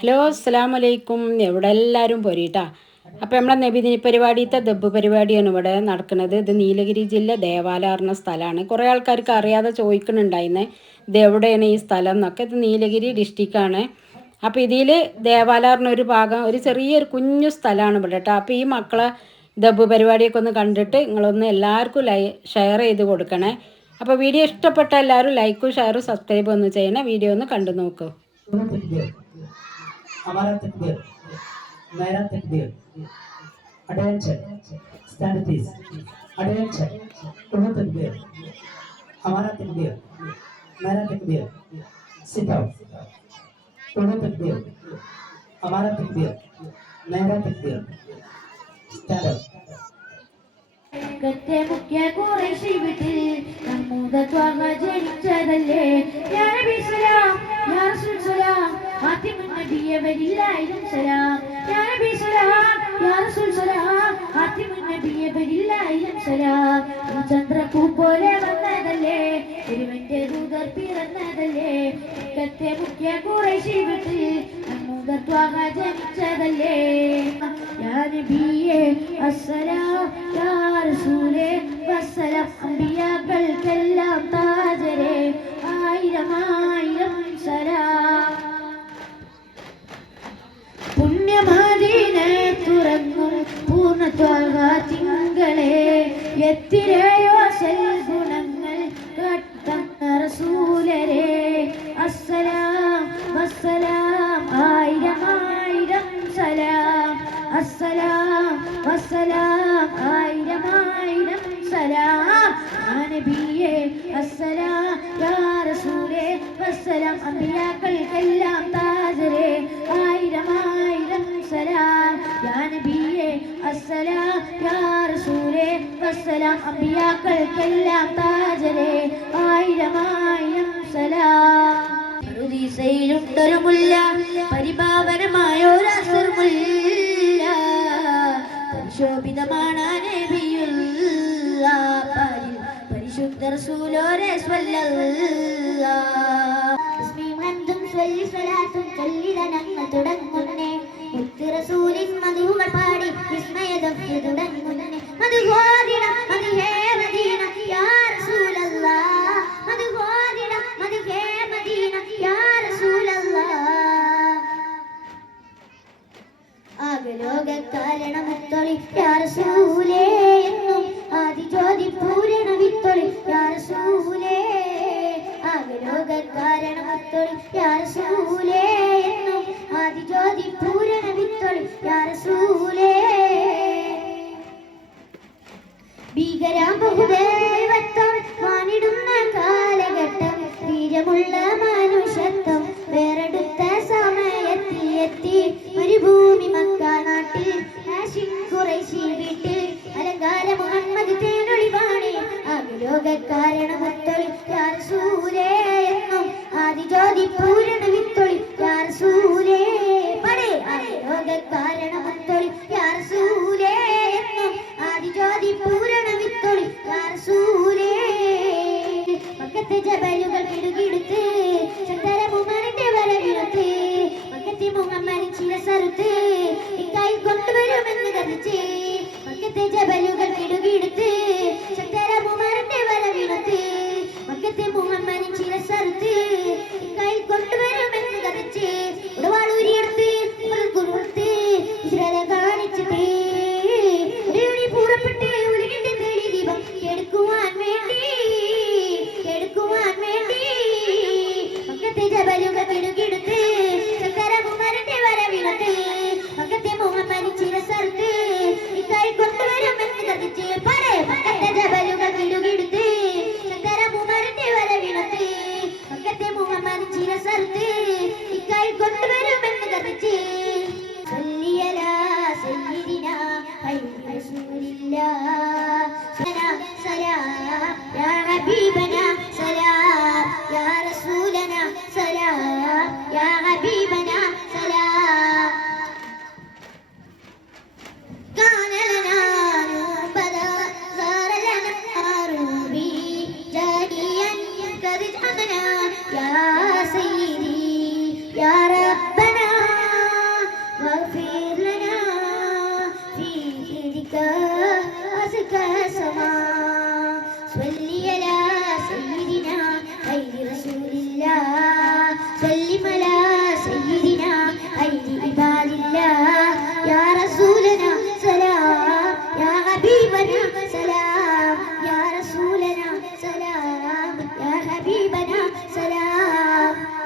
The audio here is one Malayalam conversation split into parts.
ഹലോ അസ്സാം വലൈക്കും ഇവിടെ എല്ലാവരും പോരീട്ടാ? അപ്പോൾ നമ്മളെ നബിദിനി പരിപാടിത്തെ ദബ്ബ് പരിപാടിയാണ് ഇവിടെ നടക്കുന്നത്. ഇത് നീലഗിരി ജില്ല ദേവാലാറിന സ്ഥലമാണ്. കുറേ ആൾക്കാർക്ക് അറിയാതെ ചോദിക്കുന്നുണ്ടായിരുന്നേ ഇത് എവിടെയാണ് ഈ സ്ഥലം എന്നൊക്കെ. ഇത് നീലഗിരി ഡിസ്ട്രിക്റ്റാണ് അപ്പോൾ ഇതിൽ ദേവാലാറിന് ഒരു ഭാഗം ഒരു ചെറിയൊരു കുഞ്ഞു സ്ഥലമാണ് ഇവിടെ കേട്ടോ. അപ്പോൾ ഈ മക്കളെ ദബ്ബ് പരിപാടിയൊക്കെ ഒന്ന് കണ്ടിട്ട് നിങ്ങളൊന്ന് എല്ലാവർക്കും ലൈ ഷെയർ ചെയ്ത് കൊടുക്കണേ. അപ്പോൾ വീഡിയോ ഇഷ്ടപ്പെട്ട എല്ലാവരും ലൈക്കും ഷെയറും സബ്സ്ക്രൈബും ഒന്ന് ചെയ്യണേ. വീഡിയോ ഒന്ന് കണ്ടു നോക്കൂ. हमारा तकबीर मेरा तकबीर अटेंशन स्टैंड प्लीज़ अटेंशन दोनों तकबीर हमारा तकबीर मेरा तकबीर सिट आउट दोनों तकबीर हमारा तकबीर मेरा तकबीर स्टैंड अप മുഖ്യ കുറേശി വീട്ടിൽ നമ്മൂത ത്വാഹ ജനിച്ചതല്ലേ യാ നബിയെ അസ്സലാം യാ റസൂലേ വസ്സലാം അമ്പിയാക്കൾക്കെല്ലാം താജരെ. ആയിരം ആയിരം സലാം. പുണ്യമദീനെ തുറങ്ങും പൂർണത്വാക തിങ്കളെ. എത്തിരയോ സൽഗുണങ്ങൾ അമ്പിയാക്കൾക്കെല്ലാം താജരെ. ആയിരം ആയിരം സലാം. യാ നബിയേ അസ്സലാം. യാ റസൂലേ വസ്സലാം. അമ്പിയാക്കൾക്കെല്ലാം താജരെ. ആയിരം ആയിരം സലാം. പറുദീസയിലുണ്ടൊരു മുല്ല. പരിപാവനമായ ഒരു അസർമുല്ല പരിശോഭിതമാണ് പരിശുദ്ധ റസൂലോരെ സ്വല്ലല്ലാ. ചൊല്ലിടനങ്ങൾ തുടങ്ങുന്നേ മധുകൾ പാടി വിസ്മയതം തുടങ്ങുന്നേ മധുഹോദിന കാരണമുത്തൊളി യാറസൂലേ എന്നും ആദിജ്യോതി പൂരണ വിത്തൊളി യാറസൂലേ ഭീകരാം ബഹുദേവത്വം വാണിടുന്ന കാലഘട്ടം വീരമുള്ള മനുഷ്യത്വം വേറെടുത്ത സമയത്തിൽ മരുഭൂമി മക്ക നാട്ടിൽ ഖുറൈശി വീട്ടിൽ അലങ്കാര മുഹമ്മദ് തേനൊളി വാണി. അകലോക കാരണമൊത്തൊളി മുഹമ്മദ് ചില സറുത്ത് കൈ കൊണ്ടുവരുമെന്ന് കഥിച്ച് حبيبنا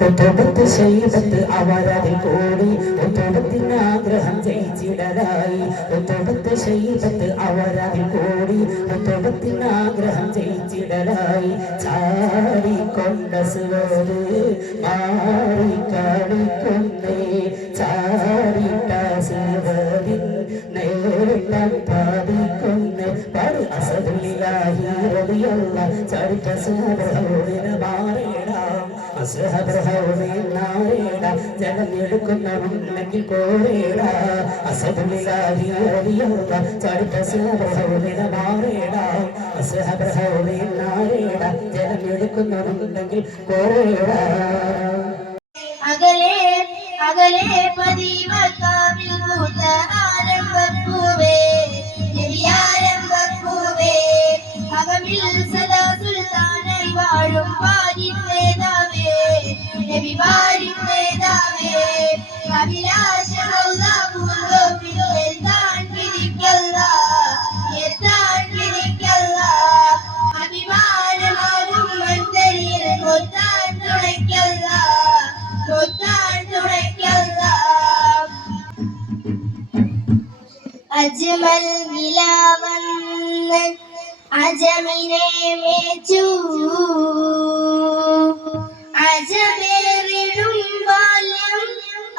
തൊട്ടടുത്ത് ശരീരത്ത് അവരതിൽ കൂടി. തൊട്ടടുത്തിന് ആഗ്രഹം ജയിച്ചിടലായി. തൊട്ടടുത്ത് ശരീരത്ത് അവരതിൽ കൂടി. തൊട്ടടുത്തിന് ആഗ്രഹം ജയിച്ചിടലായി. ചാടിക്കൊണ്ട സുവര് മാറി കാണിക്കുന്നേ ചാടിട്ട സുവരിൽ നേരിട്ടം പാടിക്കുന്നേ പല അസദില്ലാഹി റളിയല്ല ചരിത്ര സുവരോടിന് മാറിയിടാം. ജലം എടുക്കുന്നവണ്ടെങ്കിൽ കോരേട അസബുലിലാരിയറിയുക ചടുത്ത സേവ്രഹോമിന മാറേട അസഹബ്രഹോമിൽ നാരേട ജലം എടുക്കുന്നവണ്ടെങ്കിൽ കോരേട അകലെ അകലെ പതി അജ്മൽ വിലാവന്ന് അജമിനെ മേച്ചു. അജമേറിടും ബാല്യം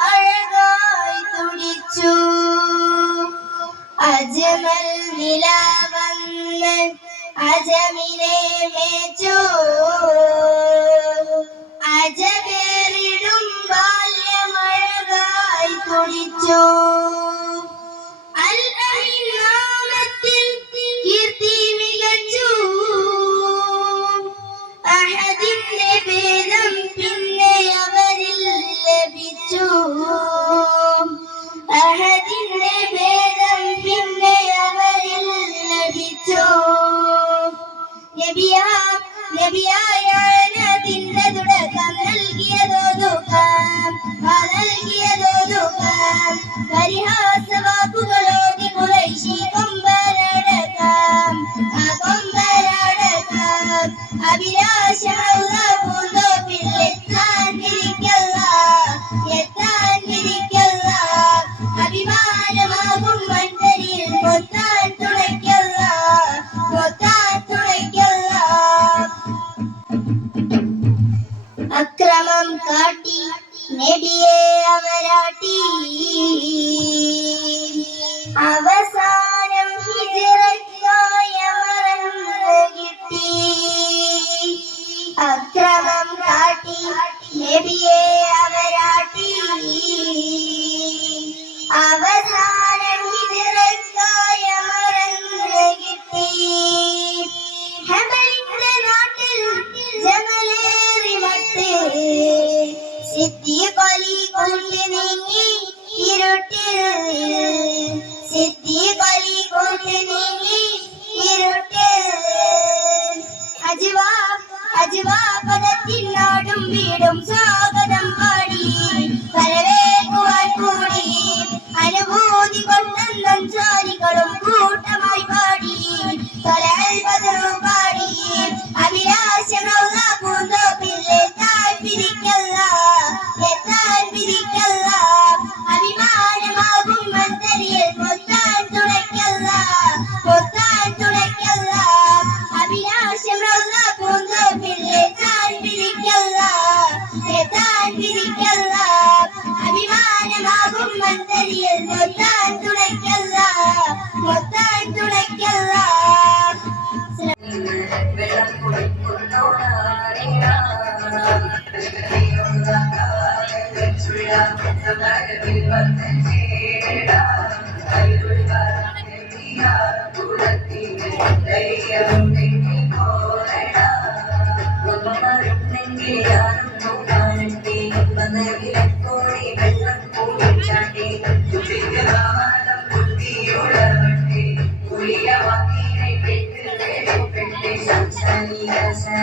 അഴകായി തുടിച്ചു. അജ്മൽ വിലാവന്ന് അജമിനെ മേച്ചു. അജമേറിടും ബാല്യം അഴകായി തുടിച്ചു.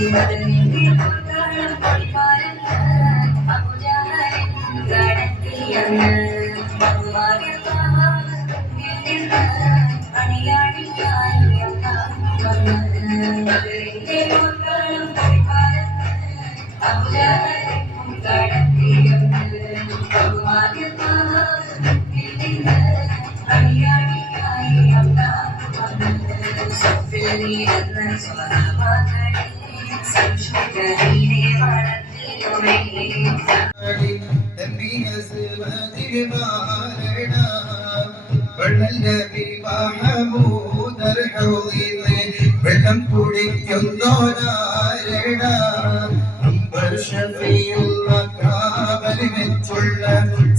you. വെള്ളം കുടിക്കുന്നോരാരട അമ്പർ ഷഫിയുള്ള കാവലി വെച്ചുള്ള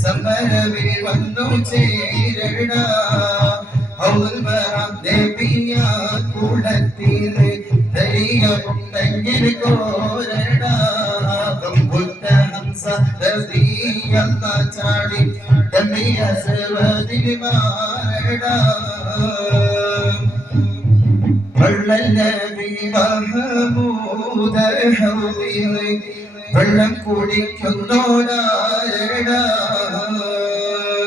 സമരവിൽ വന്നു ചേരട കുളത്തിലെ ദരിയ കുട്ടങ്ങിൽ കോരട ഹംസ ദരിയല്ല ചാടി തമ്മിയ സർവതിൽ മാരട വെള്ളം കുടിക്കുന്നോരാരടാ.